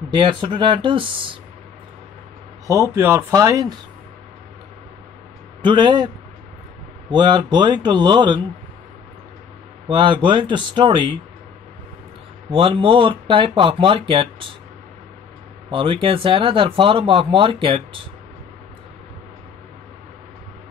Dear students, hope you are fine. Today we are going to study one more type of market, or we can say another form of market,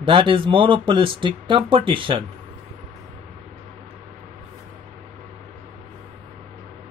that is monopolistic competition.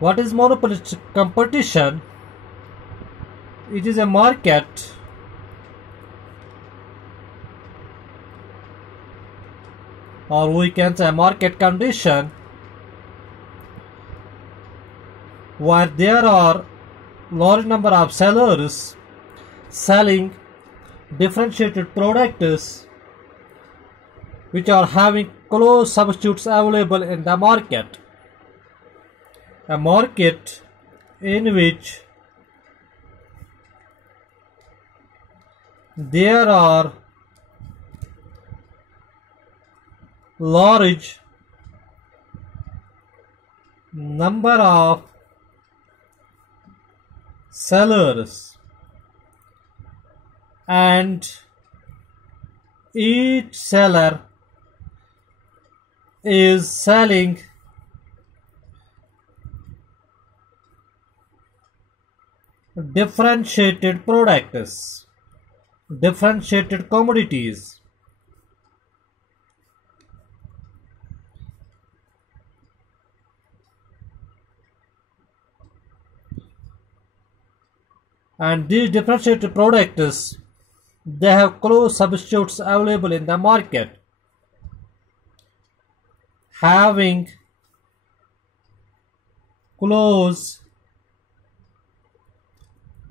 What is monopolistic competition? It is a market or we can say market condition where there are large number of sellers selling differentiated products which are having close substitutes available in the market. A market in which there are large number of sellers and each seller is selling differentiated products, differentiated commodities. And these differentiated products, they have close substitutes available in the market, having close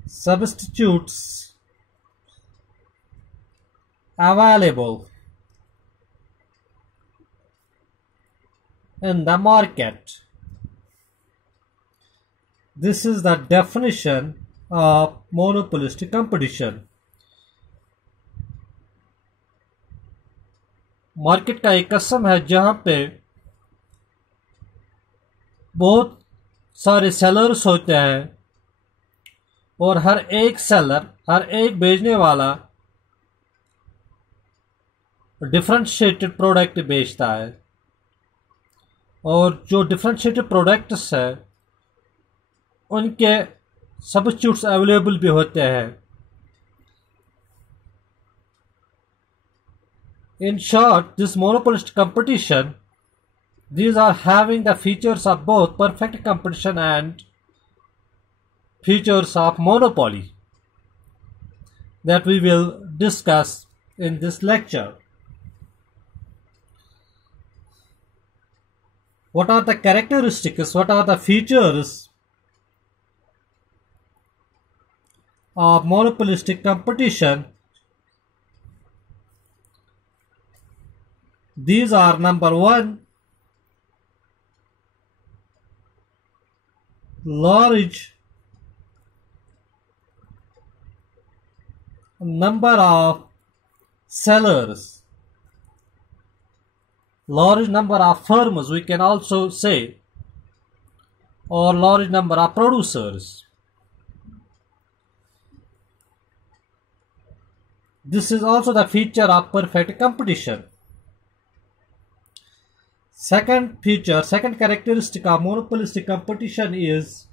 substitutes available in the market. This is the definition of monopolistic competition. Market का एक किस्म है जहां पे बहुत सारे sellers होते हैं और हर एक सेलर, हर एक बेचने वाला डिफरेंशिएटेड प्रोडक्ट बेचता है और जो डिफरेंशिएटेड प्रोडक्ट्स है उनके सब्स्टिट्यूट्स अवेलेबल भी होते हैं. In short, this monopolistic competition, these are having the features of both perfect competition and features of monopoly that we will discuss in this lecture. What are the characteristics, what are the features of monopolistic competition? These are: number one, large number of sellers, large number of firms, we can also say, or large number of producers. This is also the feature of perfect competition. Second feature, second characteristic of monopolistic competition is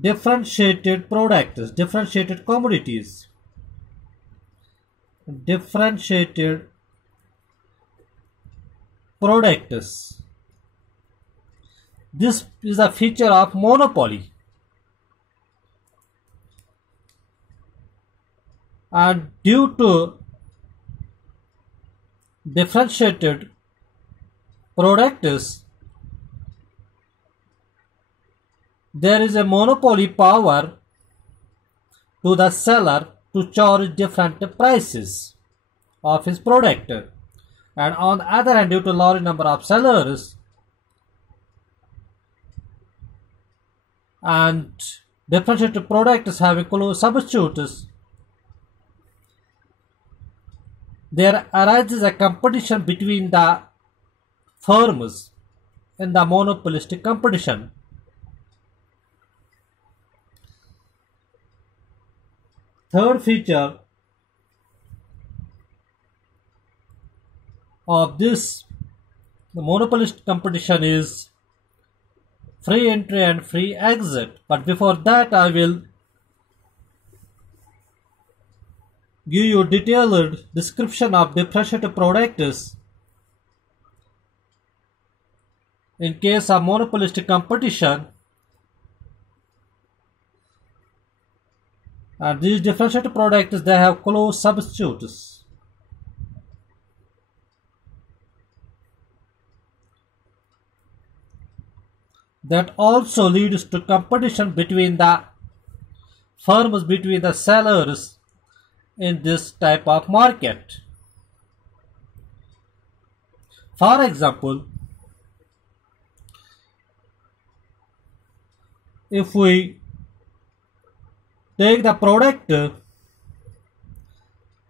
differentiated products, differentiated commodities. Differentiated products. This is a feature of monopoly. And due to differentiated products, there is a monopoly power to the seller to charge different prices of his product. And on the other hand, due to large number of sellers and differentiated products having close substitutes, there arises a competition between the firms in the monopolistic competition. Third feature of this the monopolistic competition is free entry and free exit. But before that, I will give you a detailed description of differentiated products in case of monopolistic competition. And these differentiated products, they have close substitutes. That also leads to competition between the firms, between the sellers in this type of market. For example, if we take the product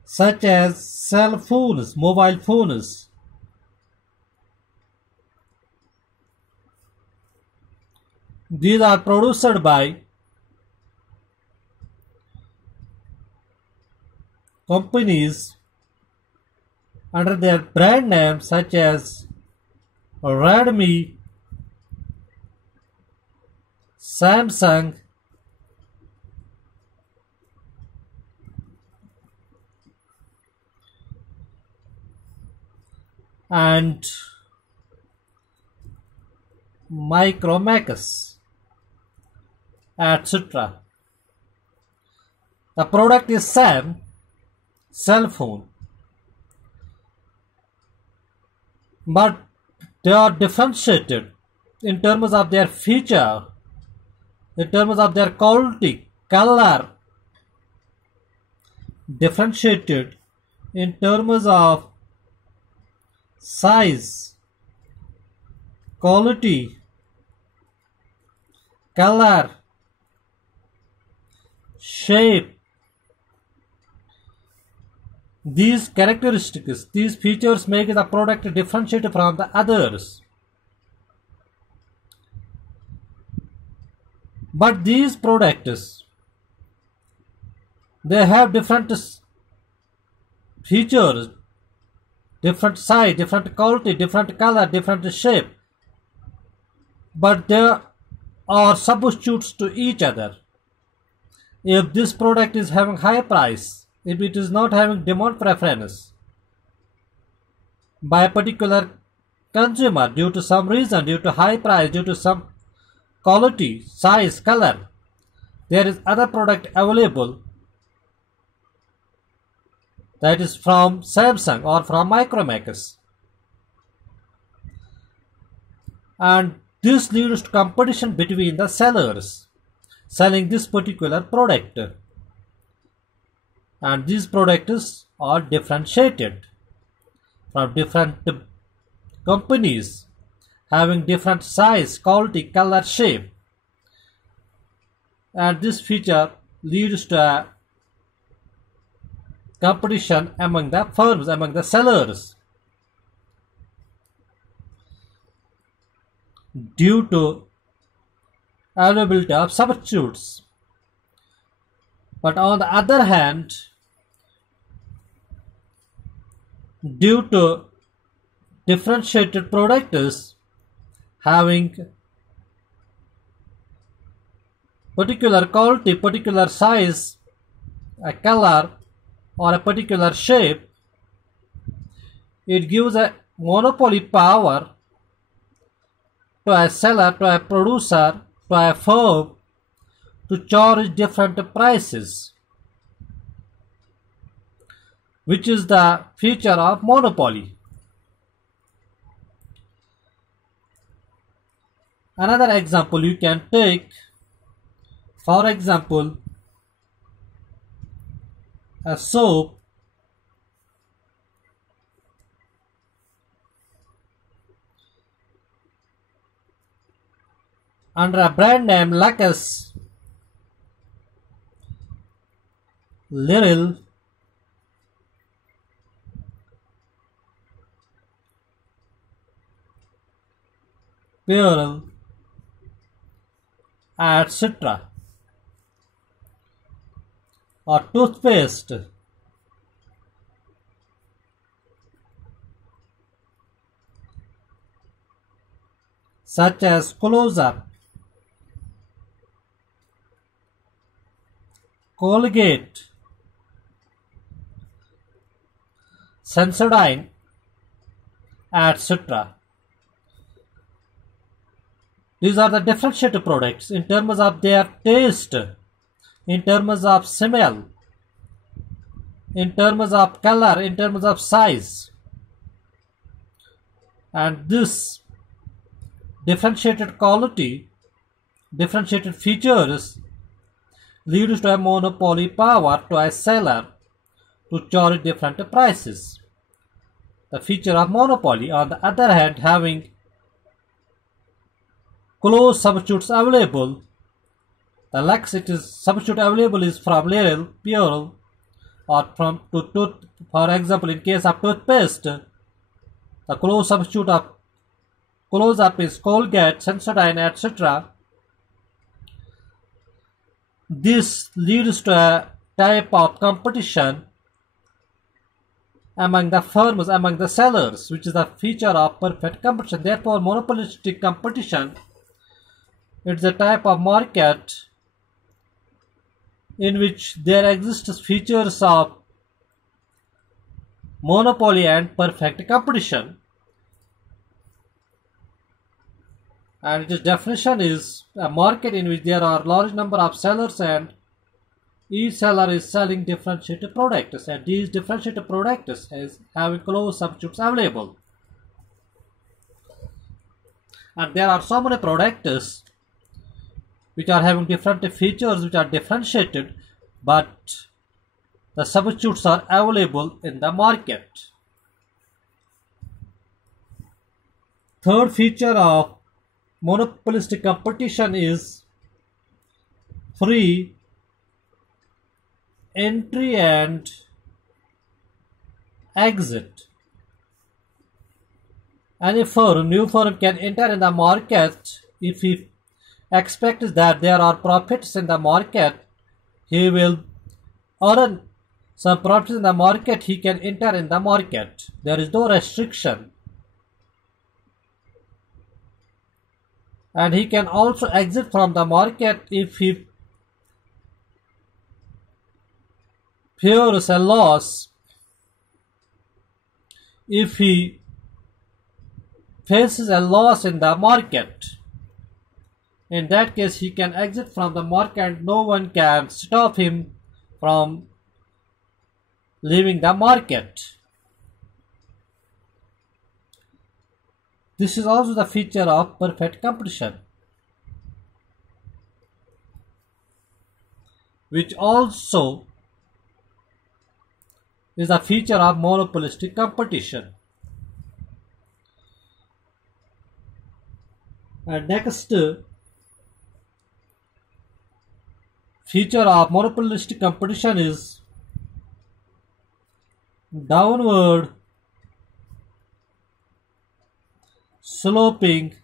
such as cell phones, mobile phones, these are produced by companies under their brand names such as Redmi, Samsung, and Micromax, etc. The product is same cell phone, but they are differentiated in terms of their feature, in terms of their quality, color, differentiated in terms of size, quality, color, shape. These characteristics, these features make the product differentiated from the others. But these products, they have different features, different size, different quality, different color, different shape. But they are substitutes to each other. If this product is having high price, if it is not having demand preference by a particular consumer due to some reason, due to high price, due to some quality, size, color, there is other product available that is from Samsung or from Micromax, and this leads to competition between the sellers selling this particular product, and these products are differentiated from different companies having different size, quality, color, shape, and this feature leads to a competition among the firms, among the sellers, due to availability of substitutes. But on the other hand, due to differentiated products having particular quality, particular size, a color, or a particular shape, it gives a monopoly power to a seller, to a producer, to a firm to charge different prices, which is the feature of monopoly. Another example you can take, for example, a soap under a brand name Lacus, Lyril, apparel, etc. Or toothpaste, such as Close-Up, Colgate, Sensodyne, etc. These are the differentiated products in terms of their taste, in terms of smell, in terms of color, in terms of size. And this differentiated quality, differentiated features leads to a monopoly power to a seller to charge different prices. The feature of monopoly, on the other hand, having close substitutes available. The Lex it is substitute available is from L'Oreal, Pure, or from tooth. For example, in case of toothpaste, the close substitute of Close-Up is Colgate, Sensodyne, etc. This leads to a type of competition among the firms, among the sellers, which is the feature of perfect competition. Therefore, monopolistic competition, it's a type of market in which there exists features of monopoly and perfect competition. And its definition is a market in which there are large number of sellers and each seller is selling differentiated products, and these differentiated products is having close substitutes available. And there are so many products which are having different features which are differentiated, but the substitutes are available in the market. Third feature of monopolistic competition is free entry and exit. Any new firm can enter in the market if he expects that there are profits in the market. He will earn some profits in the market. He can enter in the market. There is no restriction. And he can also exit from the market if he fears a loss, if he faces a loss in the market. In that case, he can exit from the market and no one can stop him from leaving the market. This is also the feature of perfect competition, which also is a feature of monopolistic competition. And next feature of monopolistic competition is downward sloping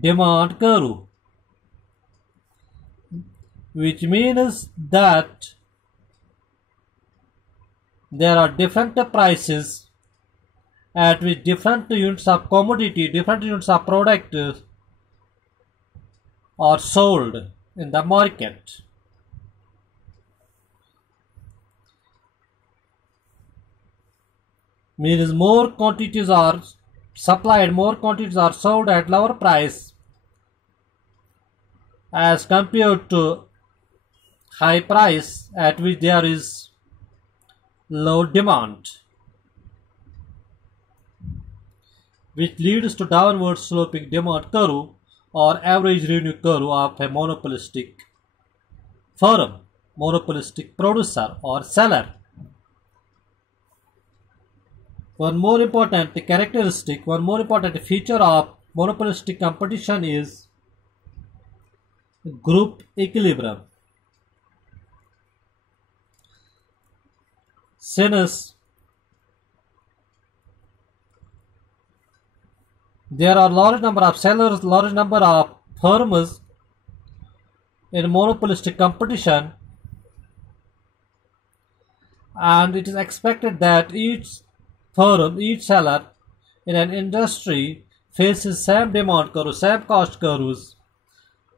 demand curve, which means that there are different prices at which different units of commodity, different units of product are sold in the market. Means more quantities are supplied, more quantities are sold at lower price as compared to high price at which there is low demand, which leads to downward sloping demand curve or average revenue curve of a monopolistic firm, monopolistic producer or seller. One more important characteristic, one more important feature of monopolistic competition is group equilibrium. Since There are large number of sellers, large number of firms in monopolistic competition, and it is expected that each firm, each seller in an industry faces same demand curves, same cost curves,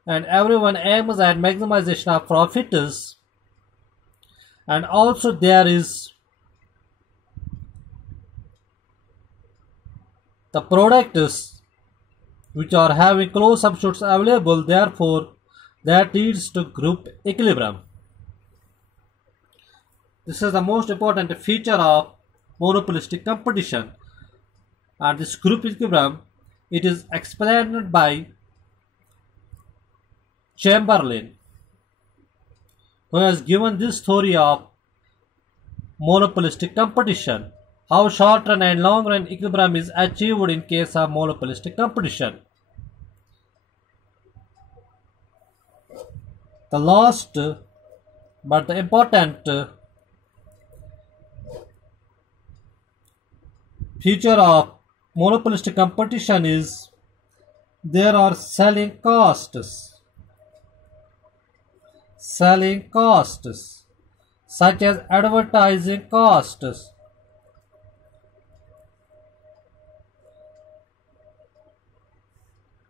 and everyone aims at maximization of profits. And also there is the products which are having close substitutes available, therefore that leads to group equilibrium. This is the most important feature of monopolistic competition, and this group equilibrium, it is explained by Chamberlain, who has given this theory of monopolistic competition, how short run and long run equilibrium is achieved in case of monopolistic competition. The last but the important feature of monopolistic competition is there are selling costs such as advertising costs,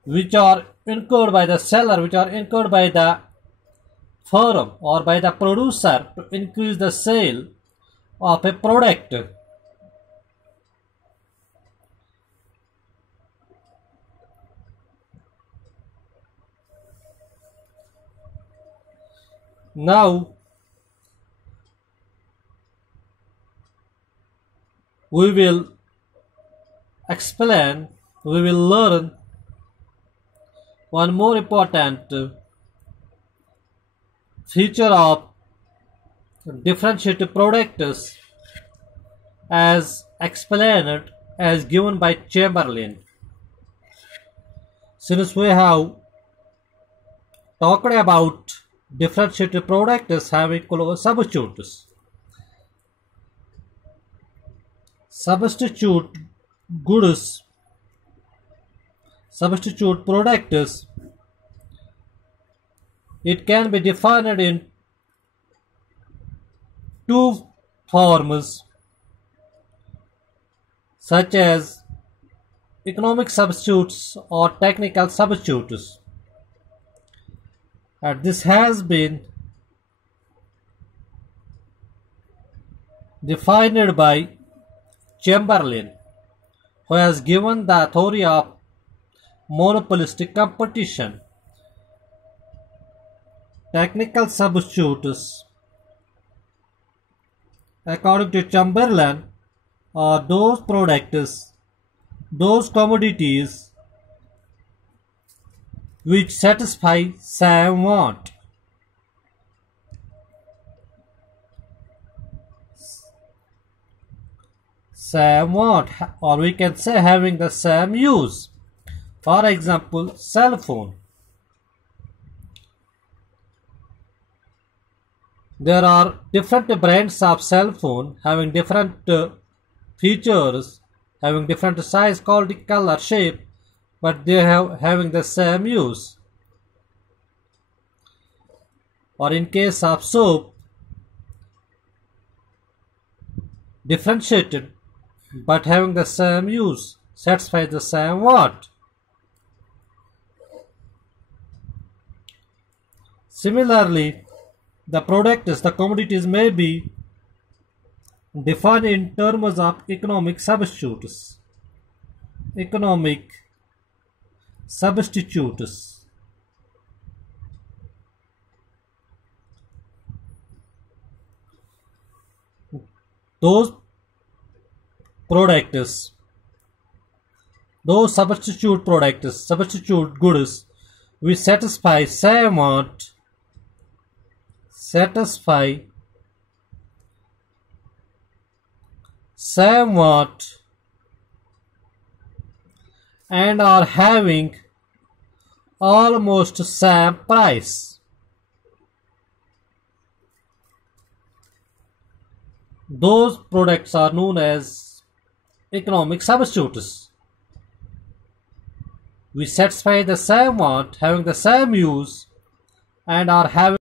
which are incurred by the seller, which are incurred by the firm or by the producer to increase the sale of a product. Now we will learn one more important feature of differentiated products as explained, as given by Chamberlain. Since we have talked about differentiated products having close substitutes, substitute goods, substitute products, it can be defined in two forms, such as economic substitutes or technical substitutes. And this has been defined by Chamberlain, who has given the theory of monopolistic competition. Technical substitutes, according to Chamberlain, are those products, those commodities which satisfy same want. Same want, or we can say having the same use. For example, cell phone. There are different brands of cell phone having different features, having different size, quality, color, shape, but they have having the same use. Or in case of soap, differentiated but having the same use, satisfy the same want. Similarly, the products, the commodities may be defined in terms of economic substitutes. Economic substitutes. Those products, those substitute products, substitute goods, which satisfy same want, and are having almost same price. Those products are known as economic substitutes. We satisfy the same want, having the same use, and are having